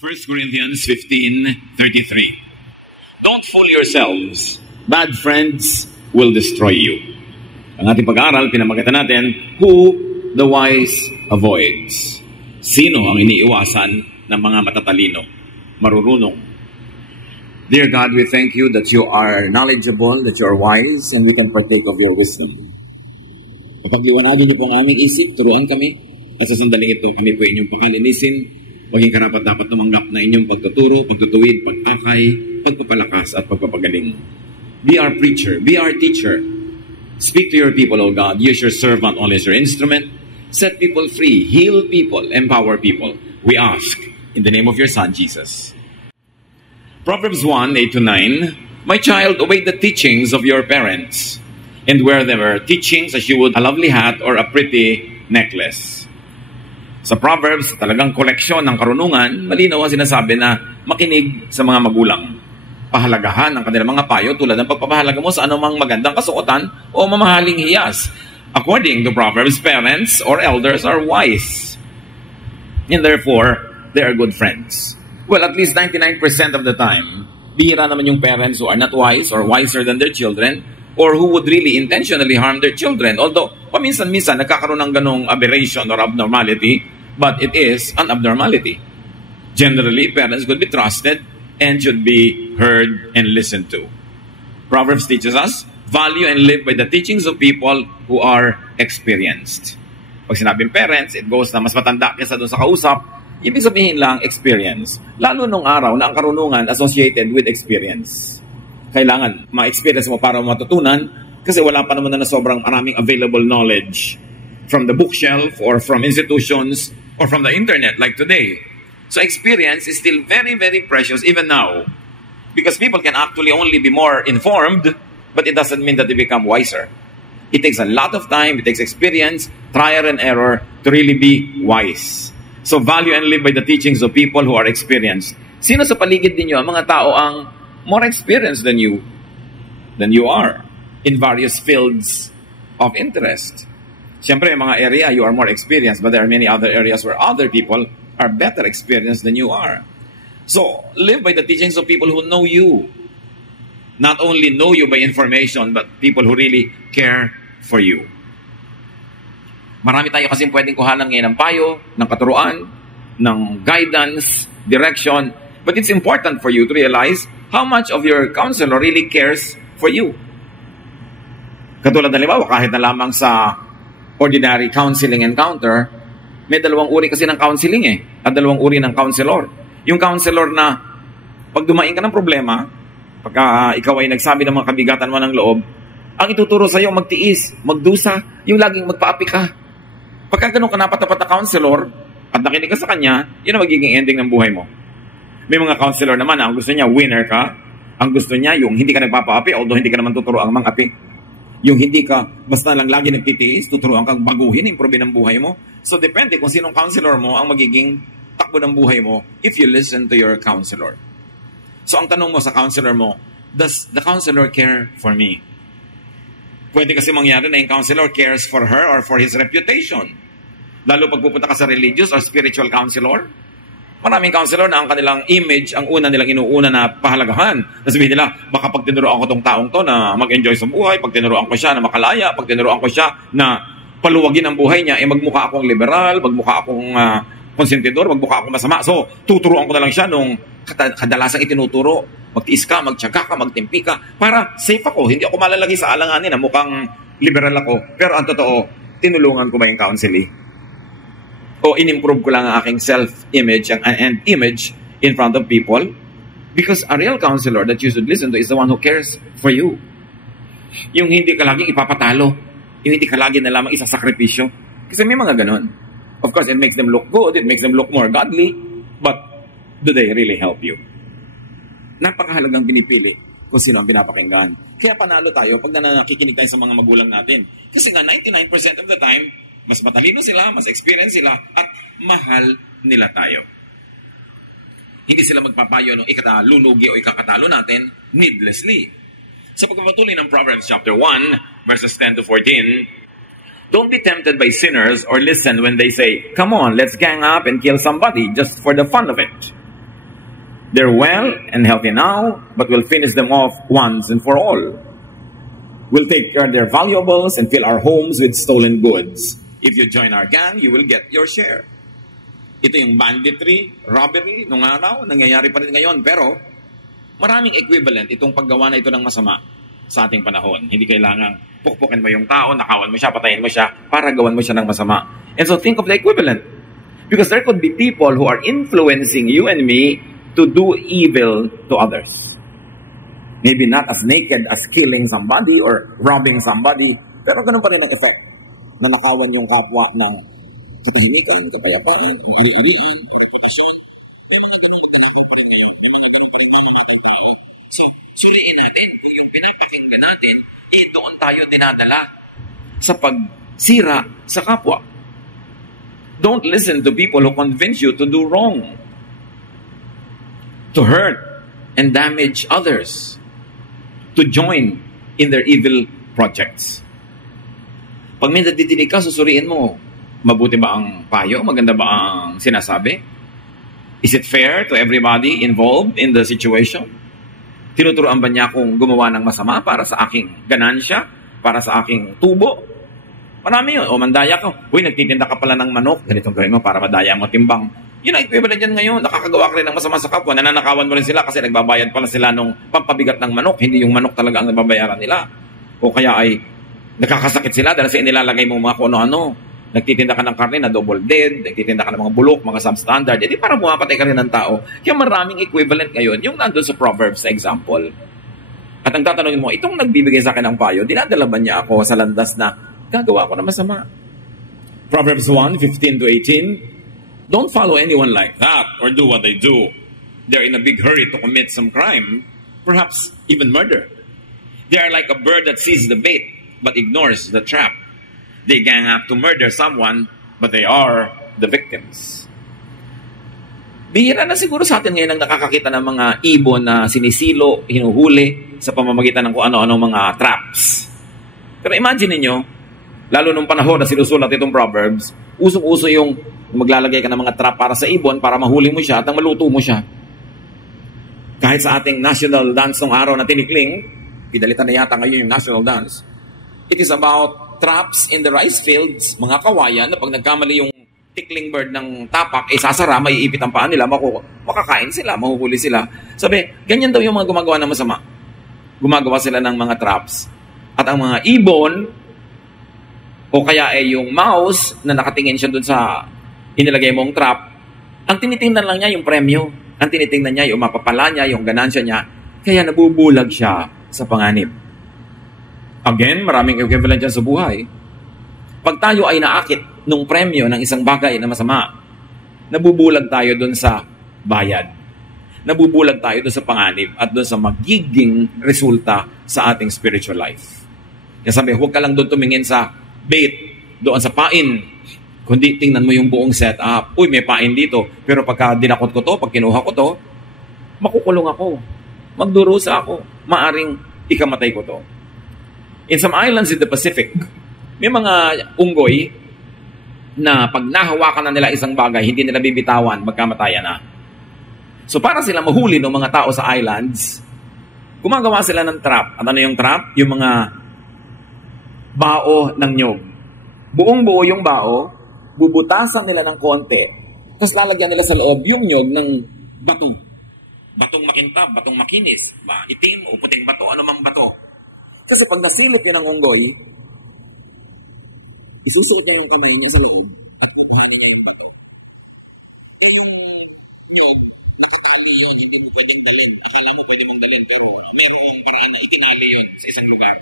1 Corinthians 15:33. Don't fool yourselves. Bad friends will destroy you. Ang ating pag-aaral, pinamagatan natin, who the wise avoids. Sino ang iniiwasan ng mga matatalino, marurunong? Dear God, we thank you that you are knowledgeable, that you are wise, and we can partake of your wisdom. Pagliwanagin niyo po ang aming isip, turuan kami, kasi sandaling ito kami po inyong pakalinisin, maging karapat-dapat tumanggap na inyong pagtuturo, pagtutuwid, pag-akay, pagpapalakas at pagpapagaling. Be our preacher, be our teacher. Speak to your people, O God. Use your servant only as your instrument. Set people free, heal people, empower people. We ask in the name of your Son, Jesus. Proverbs 1:8-9. My child, obey the teachings of your parents, and wear their teachings as you would a lovely hat or a pretty necklace. Sa Proverbs, talagang koleksyon ng karunungan, malinaw ang sinasabi na makinig sa mga magulang. Pahalagahan ang kanilang mga payo tulad ng pagpapahalaga mo sa anumang magandang kasuotan o mamahaling hiyas. According to Proverbs, parents or elders are wise. And therefore, they are good friends. Well, at least 99% of the time, bihira naman yung parents who are not wise or wiser than their children or who would really intentionally harm their children. Although, paminsan-minsan, nagkakaroon ng ganong aberration or abnormality, but it is an abnormality. Generally, parents could be trusted and should be heard and listened to. Proverbs teaches us, value and live by the teachings of people who are experienced. Pag sinabing parents, it goes na mas matanda kaysa doon sa kausap, ibig sabihin lang experience. Lalo nung araw na ang karunungan associated with experience. Kailangan ma-experience mo para matutunan kasi wala pa naman na sobrang maraming available knowledge from the bookshelf or from institutions or from the internet like today. So experience is still very, very precious even now because people can actually only be more informed, but it doesn't mean that they become wiser. It takes a lot of time, it takes experience, trial and error to really be wise. So value and live by the teachings of people who are experienced. Sino sa paligid ninyo ang mga tao ang more experienced than you are in various fields of interest? Siyempre, mga area, you are more experienced, but there are many other areas where other people are better experienced than you are. So, live by the teachings of people who know you. Not only know you by information, but people who really care for you. Marami tayo kasi pwedeng kuhanan ngayon ng payo, ng katuruan, ng guidance, direction, but it's important for you to realize how much of your counselor really cares for you. Katulad na halimbawa, kahit na lamang sa ordinary counseling encounter, may dalawang uri kasi ng counseling at dalawang uri ng counselor. Yung counselor na pag dumaing ka ng problema, pagka ikaw ay nagsabi ng mga kabigatan mo ng loob, ang ituturo sa iyo magtiis, magdusa, yung laging magpaapi ka. Pagka ganun ka napatapat na counselor at nakinig ka sa kanya, yun ang magiging ending ng buhay mo. May mga counselor naman na ang gusto niya, winner ka. Ang gusto niya, yung hindi ka nagpapaapi, although hindi ka naman tuturo ang mga api. Yung hindi ka, basta lang lagi nagtitiis, tuturuan kang baguhin, improve ng buhay mo. So, depende kung sinong counselor mo ang magiging takbo ng buhay mo if you listen to your counselor. So, ang tanong mo sa counselor mo, does the counselor care for me? Pwede kasi mangyari na yung counselor cares for her or for his reputation. Lalo pag pupunta ka sa religious or spiritual counselor, maraming counselor na ang kanilang image, ang una nilang inuuna na pahalagahan. Nasabihin nila, baka pag tinuruan ko tong taong to na mag-enjoy sa buhay, pag tinuruan ko siya na makalaya, pag tinuruan ko siya na paluwagin ang buhay niya, magmukha akong liberal, magmukha akong konsentidor, magmukha akong masama. So, tuturuan ko na lang siya nung kadalasang itinuturo. Magtiis ka, magtiyaga ka, magtimpi ka, para safe ako. Hindi ako malalagay sa alanganin na mukhang liberal ako. Pero ang totoo, tinulungan ko ba yung counseling? O in-improve ko lang ang aking self-image and image in front of people? Because a real counselor that you should listen to is the one who cares for you. Yung hindi ka laging ipapatalo. Yung hindi ka lagi na lamang isasakripisyo. Kasi may mga ganon. Of course, it makes them look good. It makes them look more godly. But do they really help you? Napakahalagang pinipili kung sino ang pinapakinggan. Kaya panalo tayo pag nakikinig tayo sa mga magulang natin. Kasi nga 99% of the time, mas matalino sila, mas experienced sila, at mahal nila tayo. Hindi sila magpapayo ng ikatalulugi o ikakatalo natin needlessly. Sa pagpapatuloy ng Proverbs chapter 1, verses 10-14, don't be tempted by sinners or listen when they say, come on, let's gang up and kill somebody just for the fun of it. They're well and healthy now, but we'll finish them off once and for all. We'll take care of their valuables and fill our homes with stolen goods. If you join our gang, you will get your share. Ito yung banditry, robbery, nung araw, nangyayari pa rin ngayon. Pero, maraming equivalent itong paggawa na ito ng masama sa ating panahon. Hindi kailangan pukpukin mo yung tao, nakawan mo siya, patayin mo siya, para gawan mo siya ng masama. And so, think of the equivalent. Because there could be people who are influencing you and me to do evil to others. Maybe not as naked as killing somebody or robbing somebody, pero ganun pa rin ang effect na nakawan yung kapwa ng katahimikan, kapayapaan, iri-iriin. Suriin natin kung yung pinagpakinggan natin, doon tayo dinadala sa pagsira sa kapwa. Don't listen to people who convince you to do wrong, to hurt and damage others, to join in their evil projects. Pag may nadidinig ka, susuriin mo, mabuti ba ang payo? Maganda ba ang sinasabi? Is it fair to everybody involved in the situation? Tinuturoan ba niya akong gumawa ng masama para sa aking ganansya? Para sa aking tubo? Marami yun. O mandaya ka. Uy, nagtitinda ka pala ng manok. Ganitong gawin mo para madaya mo timbang. Yun ang equivalent yan ngayon. Nakakagawa ka rin ng masama sa kapwa. Nananakawan mo rin sila kasi nagbabayad pala sila nung pampabigat ng manok. Hindi yung manok talaga ang nababayaran nila. O kaya ay nakakasakit sila dahil sa inilalagay mo mga kung ano-ano. Nagtitinda ka ng karne na double dead, nagtitinda ka ng mga bulok, mga substandard, edi para bumapatay ka rin ng tao. Kaya maraming equivalent ngayon, yung nandun sa Proverbs sa example. At ang tatanungin mo, itong nagbibigay sa akin ng payo, dinadala ba niya ako sa landas na gagawa ko na masama? Proverbs 1:15-18, don't follow anyone like that or do what they do. They're in a big hurry to commit some crime, perhaps even murder. They are like a bird that sees the bait but ignores the trap. They gang up to murder someone, but they are the victims. Bihira na siguro sa atin ngayon ang nakakakita ng mga ibon na sinisilo, hinuhuli sa pamamagitan ng kung ano-ano mga traps. Pero imagine niyo, lalo nung panahon na sinusulat itong Proverbs, usong-uso yung maglalagay ka ng mga trap para sa ibon para mahuli mo siya at ang maluto mo siya. Kahit sa ating national dance ng araw na tinikling, pidalitan na yata ngayon yung national dance, it is about traps in the rice fields, mga kawayan, na pag nagkamali yung tickling bird ng tapak, sasara, may iipit ang paan nila, makakain sila, mahuhuli sila. Sabi, ganyan daw yung mga gumagawa ng masama. Gumagawa sila ng mga traps. At ang mga ibon, o kaya yung mouse, na nakatingin siya dun sa inilagay mong trap, ang tinitingnan lang niya yung premyo. Ang tinitingnan niya yung mapapala niya, yung ganansya niya. Kaya nabubulag siya sa panganib. Again, maraming equivalent dyan sa buhay. Pag tayo ay naakit ng premyo ng isang bagay na masama, nabubulag tayo dun sa bayad. Nabubulag tayo dun sa panganib at dun sa magiging resulta sa ating spiritual life. Kaya sabi, huwag ka lang doon tumingin sa bait, doon sa pain, kundi tingnan mo yung buong setup. Uy, may pain dito. Pero pagka dinakot ko to, pag kinuha ko to, makukulong ako. Magdurusa ako. Maaring ikamatay ko to. In some islands in the Pacific, may mga unggoy na pag nahawakan na nila isang bagay, hindi nila bibitawan, magkamatayan na. So para sila mahuli ng mga tao sa islands, gumagawa sila ng trap. At ano yung trap? Yung mga bao ng nyog. Buong buo yung bao, bubutasan nila ng konti, tapos lalagyan nila sa loob yung nyog ng bato. Batong makintab, batong makinis, itim o puting bato, anumang bato. Kasi pag nasilip niya ng unggoy, isusilip niya yung kamay niya sa loob at bubuhanin niya yung bato. Eh yung nyog, nakatali yun, hindi mo pwedeng dalhin. Akala mo pwede mong dalhin, pero mayroong paraan na itinali yun sa isang lugar.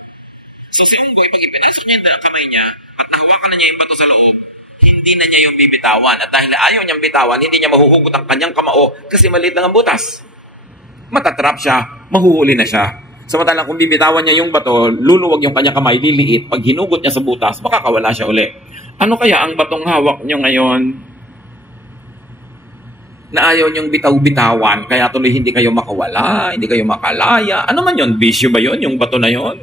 So si unggoy, pag ipinasok niya yung kamay niya at nahawakan na niya yung bato sa loob, hindi na niya yung bibitawan. At dahil ayaw niyang bitawan, hindi niya mahuhugot ang kanyang kamao kasi maliit lang ang butas. Matatrap siya, mahuhuli na siya. Samantalang kung bibitawan niya yung bato, luluwag yung kanyang kamay, liliit. Pag hinugot niya sa butas, makakawala siya uli. Ano kaya ang batong hawak niyo ngayon na ayaw niyong bitaw-bitawan, kaya tuloy hindi kayo makawala, hindi kayo makalaya? Ano man yun? Bisyo ba yun? Yung bato na yun?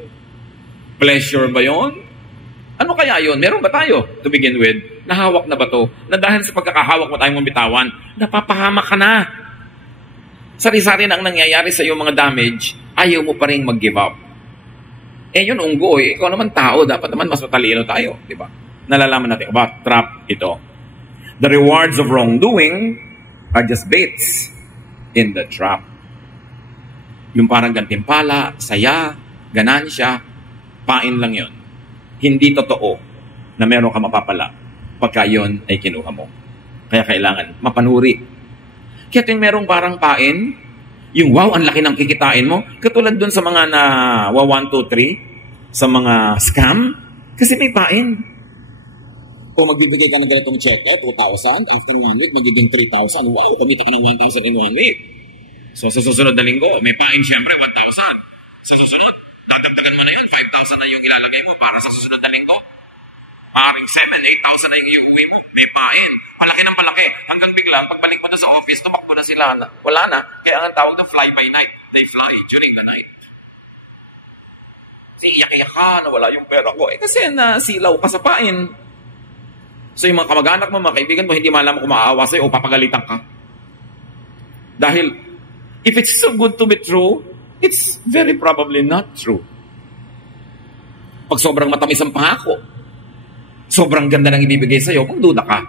Pleasure ba yun? Ano kaya yun? Meron ba tayo, to begin with, na hawak na bato, na dahil sa pagkakahawak mo tayong bitawan, napapahamak ka na. Sari-sari na ang nangyayari sa iyong mga damage, ayaw mo pa rin mag-give up. Yun, unggoy. Ikaw naman tao, dapat naman mas matalino tayo. Di ba? Nalalaman natin, trap ito. The rewards of wrongdoing are just baits in the trap. Yung parang gantimpala, saya, ganansya, pain lang yun. Hindi totoo na meron ka mapapala pagka yun ay kinuha mo. Kaya kailangan mapanuri. Kaya yung merong parang pain, yung wow, ang laki ng kikitain mo, katulad dun sa mga na 1, 2, 3, sa mga scam, kasi may pain. Kung magbibigay ka ng ganitong check, 2,000, after a week, magiging 3,000. Wow, kumita ka ng 1,000 in 1 week. So sa susunod na linggo, may pain siyempre 1,000. Sa susunod, dadagdagan mo na yun, 5,000 na yung ilalagay mo para sa susunod na linggo. Maaaring 7,000, 8,000 na yung iuwi mo. May pain. Palaki ng palaki. Hanggang bigla, pagbalik mo na sa office, tumakbo na sila. Wala na. Kaya ang tawag na fly by night. They fly during the night. Kasi iyak-iyak ka na wala yung pera ko. Kasi nasilaw ka sa pain. So yung mga kamag-anak mo, mga kaibigan mo, hindi malaman kung maaawa sa'yo o papagalitan ka. Dahil, if it's so good to be true, it's very probably not true. Pag sobrang matamis ang pangako, sobrang ganda ng ibibigay sa'yo, kung duda ka.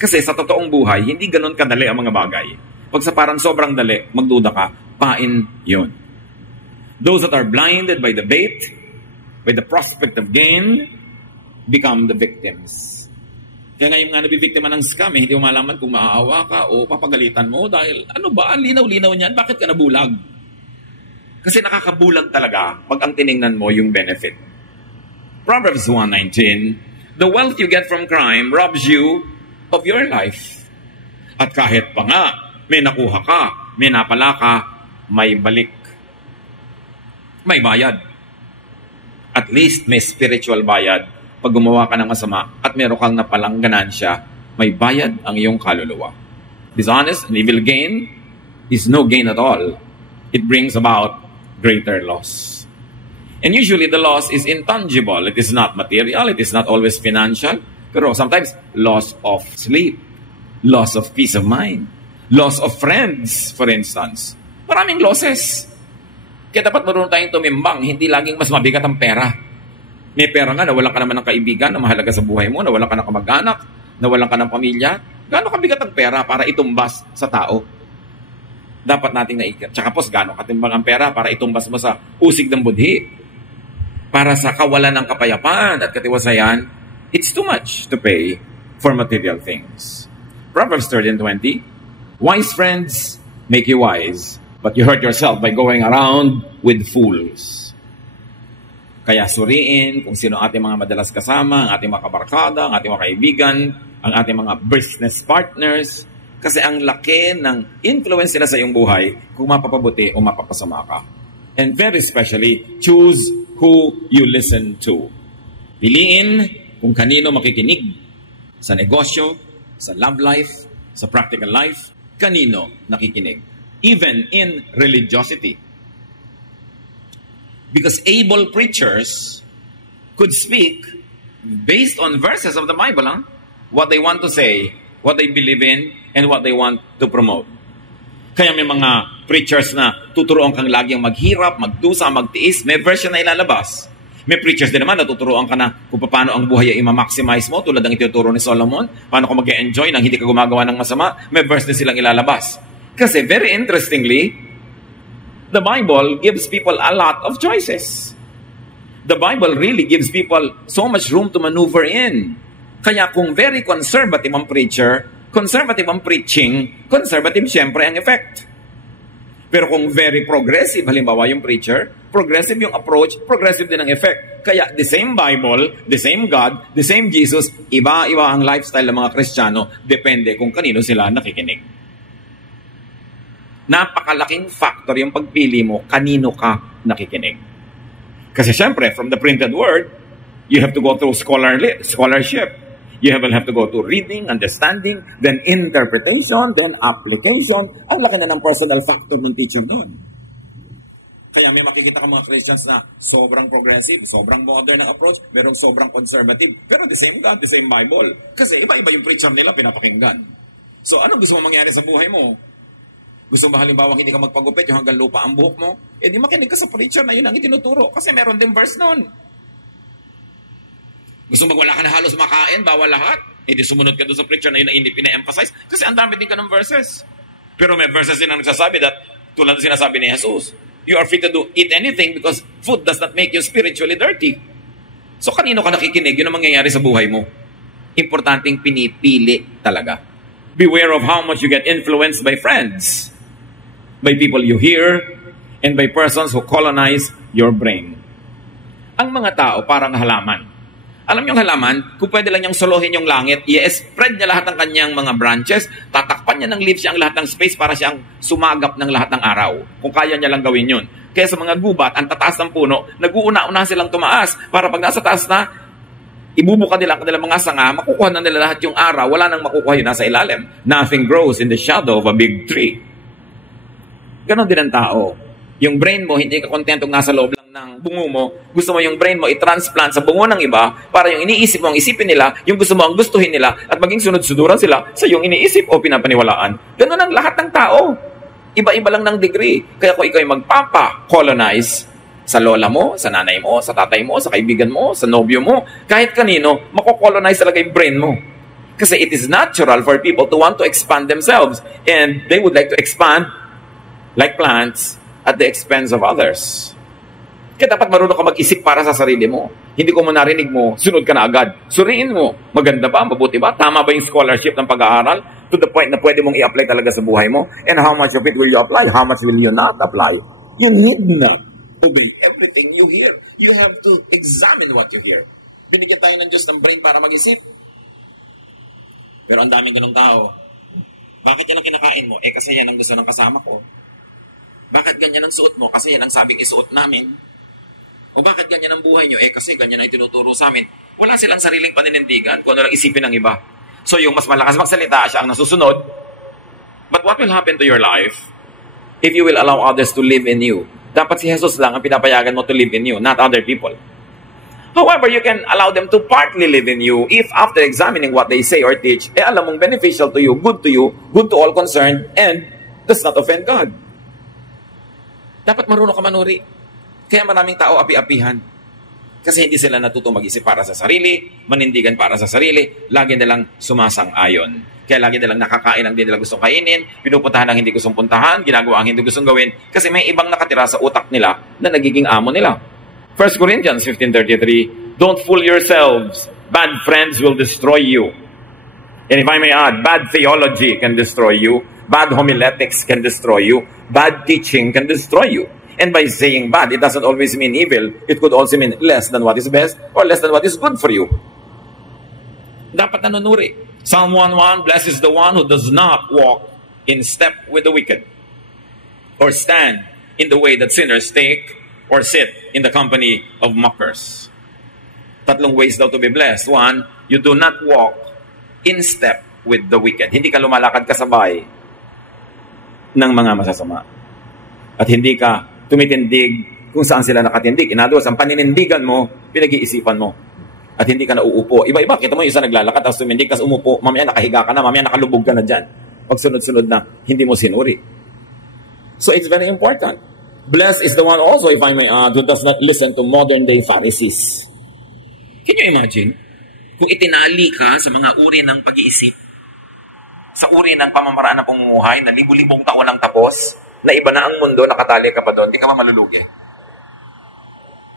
Kasi sa totoong buhay, hindi ganun kadali ang mga bagay. Pag sa parang sobrang dali, magduda ka, pain yun. Those that are blinded by the bait, by the prospect of gain, become the victims. Kaya ngayon nga nabibiktima ng scam, hindi mo malaman kung maaawa ka o papagalitan mo dahil ano ba, ang linaw-linaw niyan, bakit ka nabulag? Kasi nakakabulag talaga pag ang tiningnan mo yung benefit. Proverbs 1:19, the wealth you get from crime robs you of your life. At kahit pa nga, may nakuha ka, may napala ka, may balik. May bayad. At least may spiritual bayad. Pag gumawa ka ng masama at meron kang napalang ganansya, may bayad ang iyong kaluluwa. Dishonest and evil gain is no gain at all. It brings about greater loss. And usually the loss is intangible. It is not material. It is not always financial. Pero sometimes loss of sleep, loss of peace of mind, loss of friends, for instance. Maraming losses. Kaya dapat marunong tayong tumimbang. Hindi laging mas mabigat ang pera. May pera nga, nawalan ka naman ng kaibigan na mahalaga sa buhay mo, nawalan ka ng kamag-anak, nawalan ka ng pamilya. Gaano kabigat ang pera para itumbas sa tao? Dapat nating naikat. Tsaka po, gaano katimbang ang pera para itumbas mo sa usig ng budhi? Para sa kawalan ng kapayapaan at katiwasayan, it's too much to pay for material things. Proverbs 13:20, wise friends make you wise, but you hurt yourself by going around with fools. Kaya suriin kung sino ating mga madalas kasama, ang ating mga kabarkada, ang ating mga kaibigan, ang ating mga business partners. Kasi ang laki ng influence nila sa iyong buhay kung mapapabuti o mapapasama ka. And very especially, choose who you listen to. Piliin kung kanino makikinig sa negosyo, sa love life, sa practical life, kanino nakikinig. Even in religiosity. Because able preachers could speak based on verses of the Bible, what they want to say, what they believe in, and what they want to promote. Kaya may mga preachers na tuturuan kang laging maghirap, magdusa, magtiis, may version na ilalabas. May preachers din naman na tuturuan ka na kung paano ang buhay ay ima-maximize mo, tulad ng ituturo ni Solomon, paano ka mag-enjoy nang hindi ka gumagawa ng masama, may verse din silang ilalabas. Kasi very interestingly, the Bible gives people a lot of choices. The Bible really gives people so much room to maneuver in. Kaya kung very conservative ang preacher, conservative ang preaching, conservative siyempre ang effect. Pero kung very progressive, halimbawa yung preacher, progressive yung approach, progressive din ang effect. Kaya the same Bible, the same God, the same Jesus, iba-iba ang lifestyle ng mga Kristiyano, depende kung kanino sila nakikinig. Napakalaking factor yung pagpili mo, kanino ka nakikinig. Kasi syempre, from the printed word, you have to go through scholarship. You will have to go to reading, understanding, then interpretation, then application. Ang laki na ng personal factor ng teacher doon. Kaya may makikita ka mga Christians na sobrang progressive, sobrang modern ang approach, merong sobrang conservative, pero the same God, the same Bible. Kasi iba-iba yung preacher nila pinapakinggan. So, anong gusto mo mangyari sa buhay mo? Gusto ba halimbawa hindi ka magpagupit, yung hanggang lupa ang buhok mo? Eh di makinig ka sa preacher na yun ang itinuturo. Kasi meron din verse nun. Gusto mo wala ka na halos makain, bawal lahat? Eh di sumunod ka doon sa preacher na yun na hindi pina-emphasize. Kasi ang dami din ka ng verses. Pero may verses din ang nagsasabi that, tulad ng sinasabi ni Jesus, you are free to eat anything because food does not make you spiritually dirty. So kanino ka nakikinig? Yun ang mangyayari sa buhay mo. Importanteng pinipili talaga. Beware of how much you get influenced by friends, by people you hear, and by persons who colonize your brain. Ang mga tao parang halaman. Alam niyo ang halaman, kung pwede lang niyang solohin yung langit, i-spread niya lahat ng kanyang mga branches, tatakpan niya ng leaves siya ang lahat ng space para siyang sumagap ng lahat ng araw. Kung kaya niya lang gawin yun. Kaya sa mga gubat, ang tataas ng puno, nag-uuna-una silang tumaas para pag nasa taas na, ibubuka nila ang kanilang mga sanga, makukuha na nila lahat yung araw, wala nang makukuha yun nasa ilalim. Nothing grows in the shadow of a big tree. Ganon din ang tao. Yung brain mo, hindi ka kontentong nasa loob lang ng bungo mo. Gusto mo yung brain mo i-transplant sa bungo ng iba para yung iniisip mo ang isipin nila, yung gusto mo ang gustuhin nila, at maging sunod-suduran sila sa yung iniisip o pinapaniwalaan. Ganon ang lahat ng tao. Iba-iba lang ng degree. Kaya kung ikaw ay magpapa-colonize sa lola mo, sa nanay mo, sa tatay mo, sa kaibigan mo, sa nobyo mo, kahit kanino, mako-colonize talaga yung brain mo. Kasi it is natural for people to want to expand themselves. And they would like to expand like plants at the expense of others. Kaya dapat marunong ka mag-isip para sa sarili mo. Hindi ko mo narinig mo, sunod ka na agad. Suriin mo, maganda ba, mabuti ba, tama ba yung scholarship ng pag-aaral to the point na pwede mong i-apply talaga sa buhay mo? And how much of it will you apply? How much will you not apply? You need not obey everything you hear. You have to examine what you hear. Binigyan tayo ng Diyos ng brain para mag-isip. Pero ang daming ganong tao. Bakit yan ang kinakain mo? Eh kasi yan ang gusto ng kasama ko. Bakit ganyan ang suot mo? Kasi yan ang sabing isuot namin. O bakit ganyan ang buhay nyo? Eh kasi ganyan ang tinuturo sa amin. Wala silang sariling paninindigan kung ano lang isipin ng iba. So yung mas malakas magsalita, siya ang nasusunod. But what will happen to your life if you will allow others to live in you? Dapat si Jesus lang ang pinapayagan mo to live in you, not other people. However, you can allow them to partly live in you if after examining what they say or teach, eh alam mong beneficial to you, good to all concerned, and does not offend God. Dapat marunong ka manuri. Kaya maraming tao api-apihan. Kasi hindi sila natutong mag-isip para sa sarili, manindigan para sa sarili, lagi nilang sumasang-ayon. Kaya lagi nilang nakakain ang hindi nila gustong kainin, pinupuntahan ang hindi gustong puntahan, ginagawa ang hindi gustong gawin, kasi may ibang nakatira sa utak nila na nagiging amo nila. 1 Corinthians 15:33, don't fool yourselves. Bad friends will destroy you. And if I may add, bad theology can destroy you. Bad homiletics can destroy you. Bad teaching can destroy you. And by saying bad, it doesn't always mean evil. It could also mean less than what is best or less than what is good for you. Dapat nanunuri. Psalm 1:1, blessed is the one who does not walk in step with the wicked, or stand in the way that sinners take, or sit in the company of mockers. Tatlong ways daw to be blessed. One, you do not walk in step with the wicked. Hindi ka lumalakad kasabay ng mga masasama. At hindi ka tumitindig kung saan sila nakatindig. In other words, ang paninindigan mo, pinag-iisipan mo. At hindi ka nauupo. Iba-iba, kita mo yung isa naglalakad, tapos tumindig, tapos umupo, mamaya nakahiga ka na, mamaya nakalubog ka na dyan. Pag sunod-sunod na, hindi mo sinuri. So it's very important. Blessed is the one also, if I may add, who does not listen to modern-day Pharisees. Can you imagine? Kung itinali ka sa mga uri ng pag-iisip, sa uri ng pamamaraan ng pamumuhay, na libu-libong taon ang tapos, na iba na ang mundo, nakatali ka pa doon, di ka malulugi.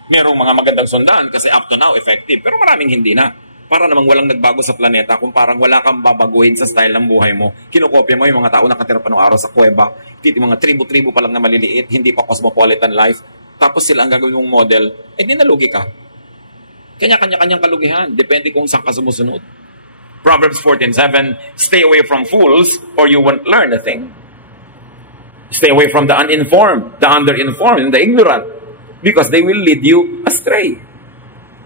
Merong mga magandang sundan kasi up to now effective, pero maraming hindi na. Para namang walang nagbago sa planeta, kung parang wala kang babaguhin sa style ng buhay mo, kinokopya mo yung mga tao nakatira pa noong araw sa kuweba, mga tribu-tribu pa lang na maliliit, hindi pa cosmopolitan life, tapos sila ang gagawin mong model, eh di nalugi ka. Kanya-kanya-kanyang kalugihan, depende kung saan ka sumusunod. Proverbs 14:7, stay away from fools or you won't learn a thing. Stay away from the uninformed, the underinformed, and the ignorant, because they will lead you astray.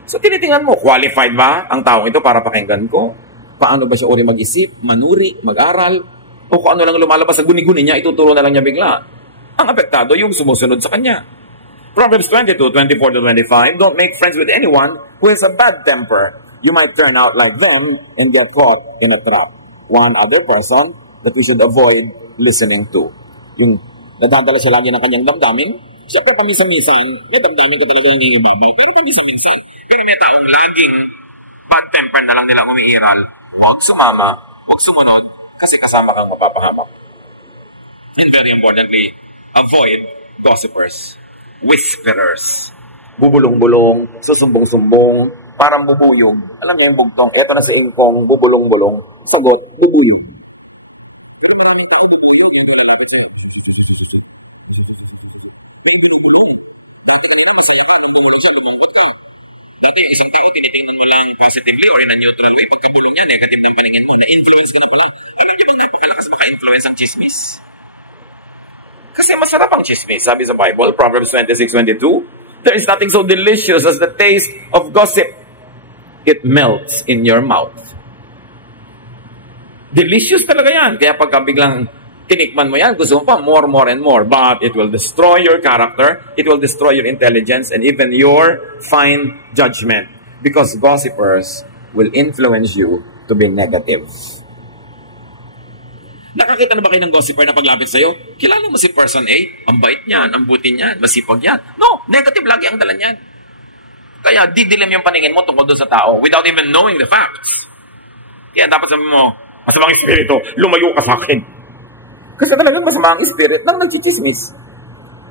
So tinitingnan mo, qualified ba ang taong ito para pakinggan ko? Paano ba siya uri mag-isip, manuri, mag-aral? O kung ano lang lumalabas sa guni-guni niya, ituturo na lang niya bigla. Ang apektado yung sumusunod sa kanya. Proverbs 22:24-25, don't make friends with anyone who has a bad temper. You might turn out like them and get caught in a trap. One other person that we should avoid listening to. yung nadadala siya lagi ng kanyang damdamin. Siyempre, paminsan-minsan, may damdamin ko talaga yung nangibaba. Pero paminsan-minsan, Pero may taong laging bad-tempered na lang nila umiiral. Huwag sumama, huwag sumunod, kasi kasama kang mapapahamak. And very importantly, avoid gossipers, whisperers. bubulong-bulong, susumbong-sumbong, parang bubuyog. Alam niyo yung bugtong, eto na si Ingkong, bubulong-bulong, sagot, bubuyog. Pero maraming tao bubuyog, yan yung lalapit sa'yo. May bubulong. Bakit kanina masaya ka nung bumulong siya, lumambot ka? Dati yung isang tao, tinitingnan mo lang positively or in a neutral way. Pagkabulong niya, negative ng paningin mo, na-influence ka na pala. Alam niyo bang napakalakas maka-influence ang chismis? Kasi masarap ang chismis, sabi sa Bible, Proverbs 26:22. There is nothing so delicious as the taste of gossip. It melts in your mouth. Delicious talaga yan. Kaya pagka biglang tinikman mo yan, gusto mo pa more and more. But it will destroy your character, it will destroy your intelligence, and even your fine judgment. Because gossipers will influence you to be negative. Nakakita na ba kayo ng gossiper na paglapit sa'yo? Kilala mo si person A? Ang bait niyan, ang buti niyan, masipag yan. No, negative lagi ang dala niyan. Kaya didilim yung paningin mo tungkol doon sa tao without even knowing the facts. Kaya dapat sabi mo, masamang espiritu, lumayo ka sa akin. Kasi talagang masama ang spirit nang nagchichismis.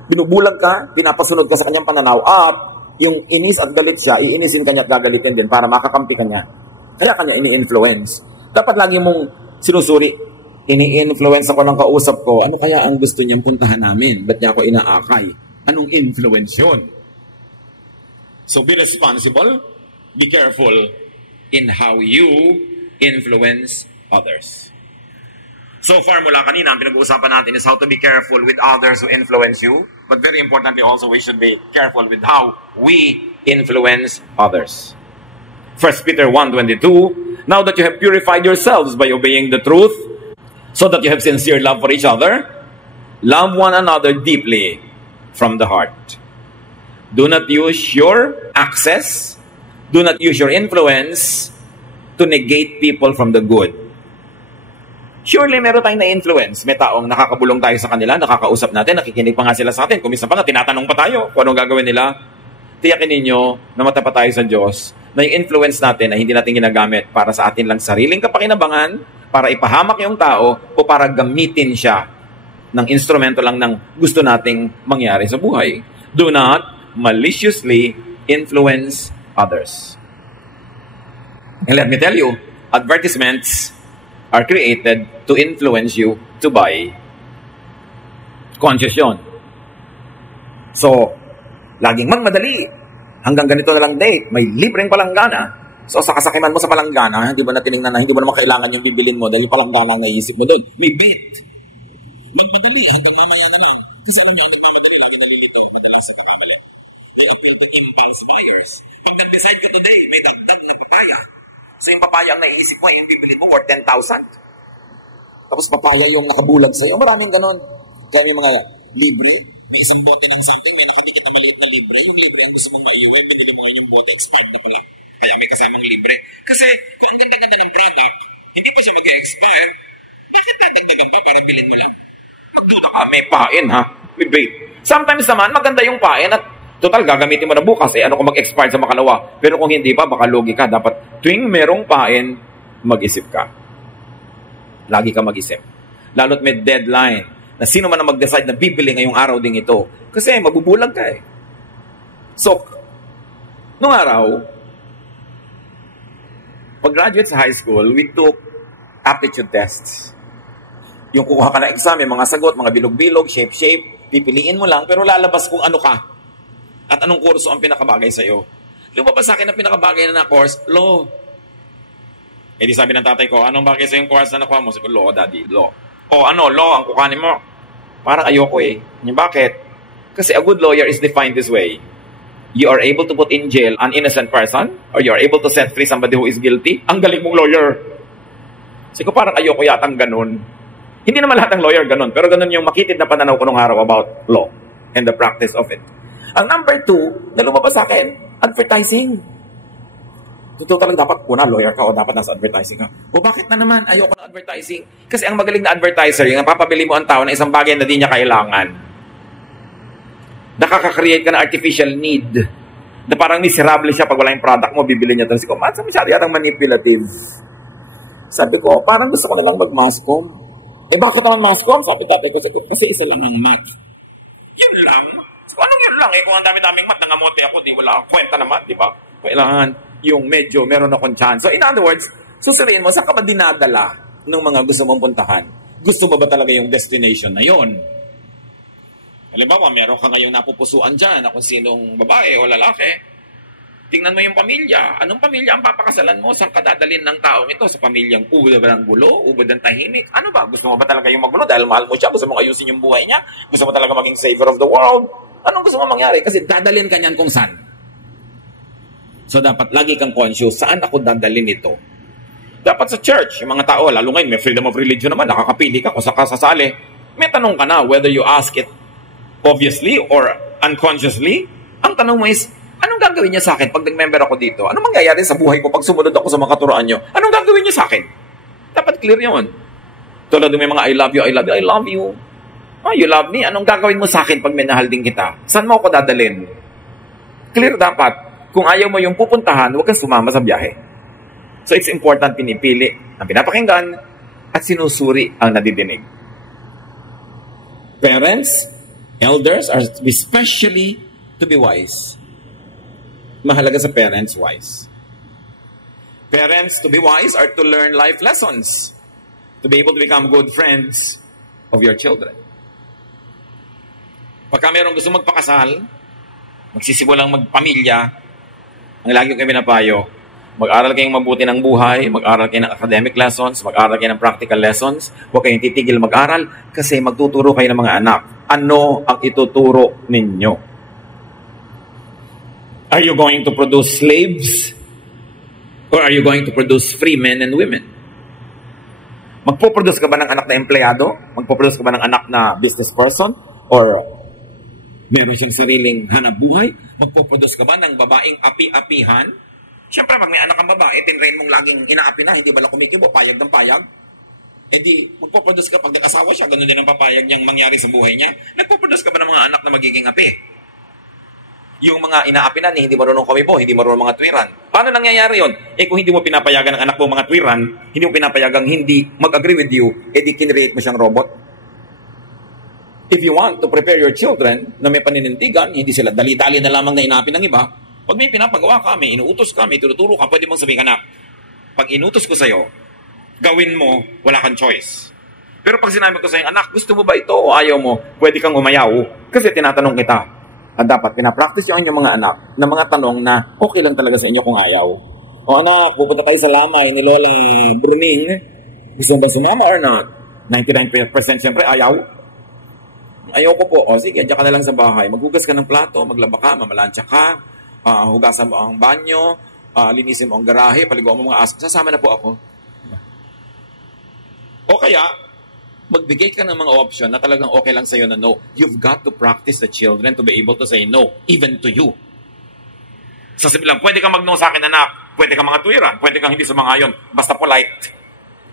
Binubulag ka, pinapasunod ka sa kanyang pananaw, at yung inis at galit siya, iinisin kanya at gagalitin din para makakampi kanya. Kaya kanya ini-influence. Dapat lagi mong sinusuri, ini-influence ako ng kausap ko, ano kaya ang gusto niyang puntahan namin? Ba't niya ako inaakay? Anong influence yun? So be responsible, be careful in how you influence others. So far mula kanina, ang pinag-uusapan natin is how to be careful with others who influence you. But very importantly also, we should be careful with how we influence others. 1 Peter 1:22, now that you have purified yourselves by obeying the truth, so that you have sincere love for each other, love one another deeply from the heart. Do not use your access, do not use your influence to negate people from the good. Surely, meron tayong na-influence. May taong nakakabulong tayo sa kanila, nakakausap natin, nakikinig pa nga sila sa atin. Kung minsan pa nga, tinatanong pa tayo kung anong gagawin nila. Tiyakin ninyo na matapat tayo sa Diyos na yung influence natin ay hindi natin ginagamit para sa atin lang sariling kapakinabangan, para ipahamak yung tao, o para gamitin siya ng instrumento lang ng gusto nating mangyari sa buhay. Do not maliciously influence others. And let me tell you, advertisements are created to influence you to buy. Conscious yun. So, laging magmadali. Hanggang ganito na lang date, may libreng palanggana. So, sa kasakiman mo sa palanggana, hindi ba na tinignan na, hindi mo naman kailangan yung bibilin mo dahil palanggana ang naisip mo doon. May beat. Magmadali. Sa yung papaya ang naisip mo, yung bibili mo for 10,000. Tapos papaya yung nakabulag sa'yo. Maraming ganon. Kaya may mga libre, may isang bote ng something, may nakadikit na maliit na libre. Yung libre ang gusto mong maiuwi, binili mo ngayon yung bote, expired na pala. Kaya may kasamang libre. Kasi kung ang ganda-ganda ng product, hindi pa siya mag-expire, bakit dadagdagan pa para bilhin mo lang? Magduda ka, may pain ha? May bait. Sometimes naman, maganda yung pain at total, gagamitin mo na bukas. Ano kung mag-expire sa makalawa? Pero kung hindi pa, baka lugi ka. Dapat tuwing merong pain, mag-isip ka. Lagi ka mag-isip. Lalo't may deadline na sino man ang mag-decide na bibili ngayong araw ding ito. Kasi mabubulag ka eh. So, nung araw, pag-graduate sa high school, we took aptitude tests. Yung kukuha ka na exam, may mga sagot, mga bilog-bilog, shape-shape, pipiliin mo lang, pero lalabas kung ano ka. At anong kurso ang pinakabagay sa'yo. Lumabas sa akin ang pinakabagay na course, law. Eh di sabi ng tatay ko, anong bagay sa'yo yung course na nakuha mo? Sabi ko, law, daddy, law. O ano, law ang kukanin mo? Parang ayoko eh. Bakit? Kasi a good lawyer is defined this way. You are able to put in jail an innocent person, or you are able to set free somebody who is guilty. Ang galing mong lawyer. Sabi ko, parang ayoko yatang ganun. Hindi naman lahat ng lawyer ganun, pero ganun yung makitid na pananaw ko nung araw about law and the practice of it. Ang number 2, na lumabas sa akin, advertising. Totoo talaga dapat una, lawyer ka o dapat nasa advertising ka. O bakit na naman? Ayoko ng advertising. Kasi ang magaling na advertiser, yung napapabili mo ang tao na isang bagay na di niya kailangan. Nakaka-create ka ng artificial need. Na parang miserable siya pag wala yung product mo, bibili niya. Sabi ko, man, masyado yatang manipulative. Sabi ko, parang gusto ko na lang mag-mascom. Eh bakit naman mascom? Sabi tatay ko, kasi isa lang ang math. Yun lang. So, anong yun lang? Kung ang dami-daming math, nangamote ako, di wala kwenta naman, di ba? Kailangan yung medyo meron akong chance. So in other words, susuriin mo, saan ka ba dinadala ng mga gusto mong puntahan? Gusto mo ba talaga yung destination na yon? Halimbawa, meron ka ngayong napupusuan dyan na kung sinong babae o lalaki. Tingnan mo yung pamilya. Anong pamilya ang papakasalan mo? Saan ka dadalhin ng taong ito? Sa pamilyang ubod ng gulo? Ubod ng tahimik? Ano ba? Gusto mo ba talaga yung magulo dahil mahal mo siya? Gusto mo ayusin yung buhay niya? Gusto mo talaga maging savior of the world? Anong gusto mo mangyari? Kasi dadalhin ka niyan kung saan. So, dapat lagi kang conscious, saan ako dadalhin ito? Dapat sa church, yung mga tao, lalo ngayon, may freedom of religion naman, nakakapili ka kung saan ka sasali. May tanong ka na, whether you ask it obviously or unconsciously. Ang tanong mo is, anong gagawin niya sa akin pag nag-member ako dito? Anong mangyayari sa buhay ko pag sumunod ako sa mga katuroan niyo? Anong gagawin niya sa akin? Dapat clear yun. Tulad ng may mga I love you, I love you, I love you. Oh, you love me? Anong gagawin mo sa akin pag minahal din kita? Saan mo ako dadalhin? Clear dapat. Kung ayaw mo yung pupuntahan, huwag kang sumama sa biyahe. So it's important pinipili ang pinapakinggan at sinusuri ang nadidinig. Parents, elders are especially to be wise. Mahalaga sa parents, wise. Parents, to be wise, are to learn life lessons. To be able to become good friends of your children. Pagka mayroong gusto magpakasal, magsisimulang magpamilya, ang lagi ko kayo pinapayo, mag-aral kayong mabuti ng buhay, mag-aral kayo ng academic lessons, mag-aral kayo ng practical lessons, huwag kayong titigil mag-aral kasi magtuturo kayo ng mga anak. Ano ang ituturo ninyo? Are you going to produce slaves? Or are you going to produce free men and women? Magpo-produce ka ba ng anak na empleyado? Magpo-produce ka ba ng anak na business person? Or meron siyang sariling hanap buhay? Magpo-produce ka ba ng babaeng api-apihan? Siyempre, pag may anak kang babae, tinrain mong laging inaapi na, hindi ba lang kumikibo, payag ng payag? Eh di, magpo-produce ka pag nag-asawa siya, ganun din ang papayag niyang mangyari sa buhay niya. Nagpo-produce ka ba ng mga anak na magiging api? Yung mga inaapi na, hindi marunong kumibo, hindi marunong mga tuwiran. Paano nangyayari yon? Eh kung hindi mo pinapayagan ng anak mo mga tuwiran, hindi mo pinapayagang hindi mag-agree with you, eh di kinreate mo siyang robot. If you want to prepare your children na may paninindigan, hindi sila dali-dali na lamang na inaapi ng iba, pag may pinapagawa ka, may inuutos ka, may tinuturo ka, pwede mong sabihin, anak, pag inutos ko sa'yo, gawin mo, wala kang choice. Pero pag sinabi ko sa'yo, anak, gusto mo ba ito o ayaw mo? Pwede kang umayaw. Kasi tinatanong kita. At dapat pinapractice yung inyong mga anak na mga tanong na okay lang talaga sa inyo kung ayaw. O anak, pupunta tayo sa lamay ni Lola Bruning. Gusto mo ba sumama or not? 99% siyempre ayaw. Ayaw ko po. O sige, diyan ka na lang sa bahay. Maghugas ka ng plato, maglaba ka, mamalansya ka, hugasan mo ang banyo, linisin mo ang garahe, paliguan mo mga aso. Sasama na po ako. O kaya, magbigay ka ng mga option na talagang okay lang sa'yo na no. You've got to practice the children to be able to say no, even to you. Sasabihin lang, pwede kang mag-no sa akin, anak. Pwede kang mga tuwiran. Pwede kang hindi sumangayon. Basta polite.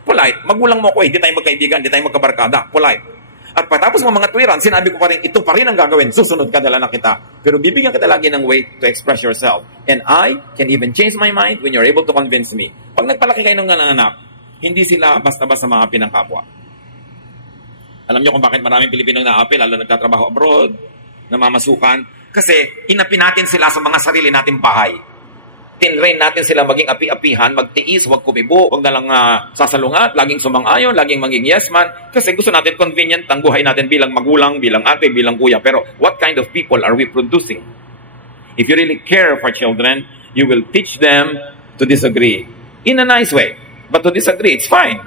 Polite. Magulang mo ko, hindi tayo magkaibigan, hindi tayo magkabarkada. Polite. At patapos mo mga tuwiran, sinabi ko pa rin, ito pa rin ang gagawin. Susunod ka, dala na kita. Pero bibigyan kita lagi ng way to express yourself. And I can even change my mind when you're able to convince me. Pag nagpalaki kayo ng anak, hindi sila basta-basta mga pinangkapwa. Alam niyo kung bakit maraming Pilipinong naapi, lalo nagtatrabaho abroad, namamasukan? Kasi inapi natin sila sa mga sarili nating bahay. Tinrain natin sila maging api-apihan, magtiis, huwag kumibo, huwag na lang sasalungat, laging sumang-ayon, laging maging yes man. Kasi gusto natin convenient ang buhay natin bilang magulang, bilang ate, bilang kuya. Pero what kind of people are we producing? If you really care for children, you will teach them to disagree. In a nice way. But to disagree, it's fine.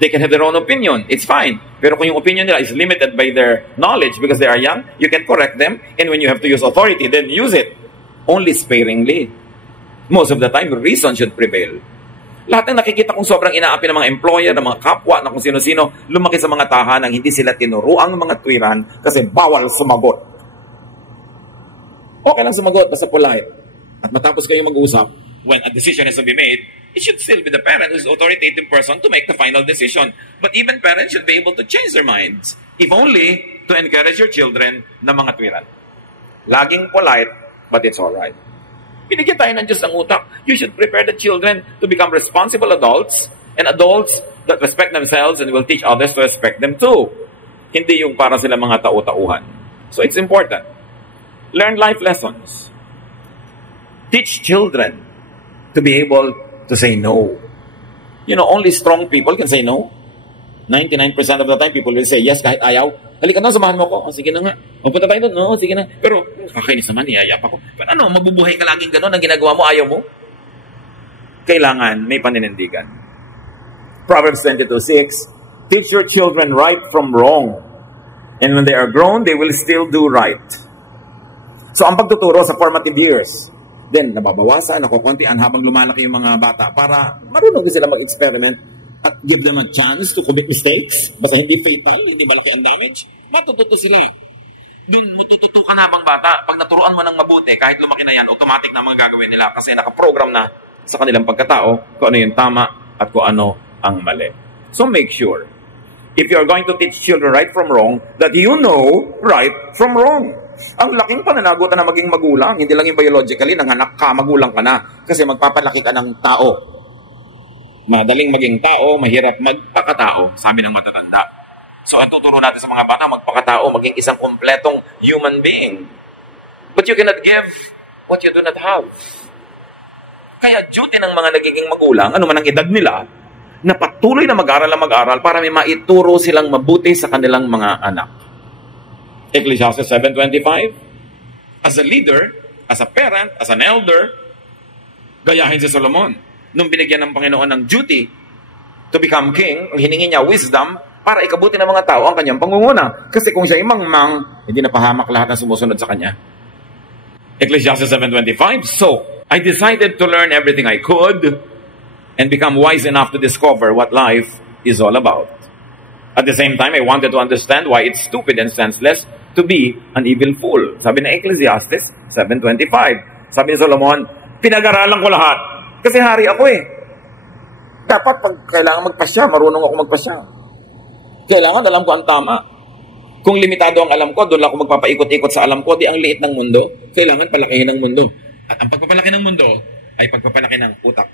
They can have their own opinion. It's fine. Pero kung yung opinion nila is limited by their knowledge because they are young, you can correct them. And when you have to use authority, then use it. Only sparingly. Most of the time, reason should prevail. Lahat ng nakikita kong sobrang inaapi ng mga employer, ng mga kapwa, ng kung sino-sino, lumaki sa mga tahanang hindi sila tinuruang mga tuwiran kasi bawal sumagot. Okay lang sumagot, basta polite. At matapos kayo mag-usap, when a decision has to be made, it should still be the parent who's the authoritative person to make the final decision. But even parents should be able to change their minds, if only to encourage your children na mga twiran. Laging polite, but it's alright. Binigyan tayo ng Diyos ng utak. You should prepare the children to become responsible adults and adults that respect themselves and will teach others to respect them too. Hindi yung para sila mga tau-tauhan. So it's important. Learn life lessons. Teach children to be able to say no. You know, only strong people can say no. 99% of the time, people will say yes kahit ayaw. Halika na, samahan mo ko. O, sige na nga. O, punta tayo doon. O, sige na. Pero, kakainis naman, iyayap ako. Pero ano, mabubuhay ka laging gano'n ang ginagawa mo, ayaw mo? Kailangan may paninindigan. Proverbs 22:6, teach your children right from wrong. And when they are grown, they will still do right. So, ang pagtuturo sa formative years, then, nababawasan, nakukuntian habang lumalaki yung mga bata para marunong din sila mag-experiment at give them a chance to commit mistakes. Basta hindi fatal, hindi malaki ang damage, matututo sila. Doon, matututo ka na habang bata. Pag naturuan mo ng mabuti, kahit lumaki na yan, automatic na mga gagawin nila kasi nakaprogram na sa kanilang pagkatao kung ano yung tama at kung ano ang mali. So make sure, if you are going to teach children right from wrong, that you know right from wrong. Ang laking pananagutan na maging magulang, hindi lang yung biologically, nanganak ka, magulang ka na. Kasi magpapalaki ka ng tao. Madaling maging tao, mahirap magpakatao, sabi ng matatanda. So, ang tuturo natin sa mga bata, magpakatao, maging isang kompletong human being. But you cannot give what you do not have. Kaya duty ng mga nagiging magulang, ano man ang edad nila, na patuloy na mag-aral para may maituro silang mabuti sa kanilang mga anak. Ecclesiastes 7:25, as a leader, as a parent, as an elder, gayahin si Solomon. Nung binigyan ng Panginoon ng duty to become king, hiningi niya wisdom para ikabuti ng mga tao ang kanyang pangunguna. Kasi kung siya imangmang, hindi napahamak lahat ng sumusunod sa kanya. Ecclesiastes 7:25, so, I decided to learn everything I could and become wise enough to discover what life is all about. At the same time, I wanted to understand why it's stupid and senseless to be an evil fool. Sabi ng Ecclesiastes 7:25. Sabi ni Solomon, pinag-aralan ko lahat. Kasi hari ako eh. Dapat pag kailangan magpasya, marunong ako magpasya. Kailangan alam ko ang tama. Kung limitado ang alam ko, doon lang ako magpapaikot-ikot sa alam ko, di ang liit ng mundo. Kailangan palakihin ng mundo. At ang pagpapalaki ng mundo ay pagpapalaki ng utak,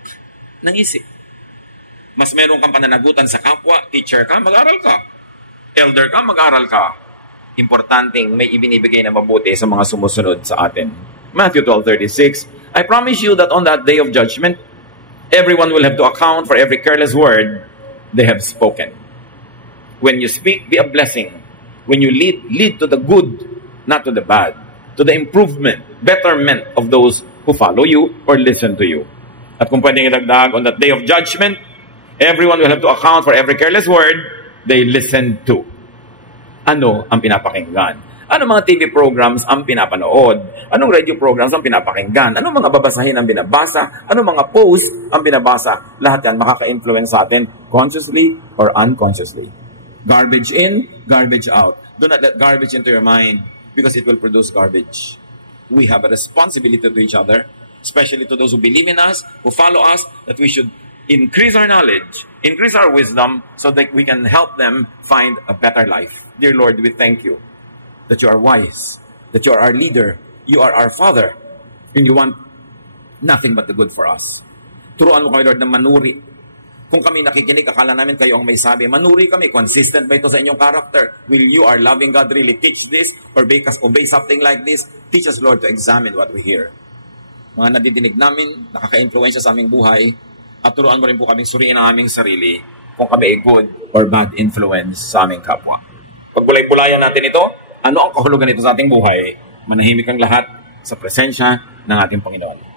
ng isip. Mas meron kang pananagutan sa kapwa, teacher ka, mag-aral ka. Elder ka, mag-aral ka. Importanteng may ibinibigay na mabuti sa mga sumusunod sa atin. Matthew 12:36, I promise you that on that day of judgment, everyone will have to account for every careless word they have spoken. When you speak, be a blessing. When you lead to the good, not to the bad. To the improvement, betterment of those who follow you or listen to you. At kung pwedeng idagdag, on that day of judgment, everyone will have to account for every careless word they listen to. Ano ang pinapakinggan? Anong mga TV programs ang pinapanood? Anong radio programs ang pinapakinggan? Anong mga babasahin ang binabasa? Anong mga posts ang binabasa? Lahat yan makaka-influence sa atin consciously or unconsciously. Garbage in, garbage out. Do not let garbage into your mind because it will produce garbage. We have a responsibility to each other, especially to those who believe in us, who follow us, that we should increase our knowledge, increase our wisdom, so that we can help them find a better life. Dear Lord, we thank you that you are wise, that you are our leader, you are our Father, and you want nothing but the good for us. Turuan mo kami, Lord, na manuri. Kung kami nakikinig, akala namin kayo ang may sabi, manuri kami, consistent ba ito sa inyong character? Will you, our loving God, really teach this or make us obey something like this? Teach us, Lord, to examine what we hear. Mga nadidinig namin, nakaka-influensya sa aming buhay, at turuan mo rin po kaming suriin ang aming sarili kung kami ay good or bad influence sa aming kapwa. Pagbulay-bulayan natin ito, ano ang kahulugan nito sa ating buhay? Manahimik ang lahat sa presensya ng ating Panginoon.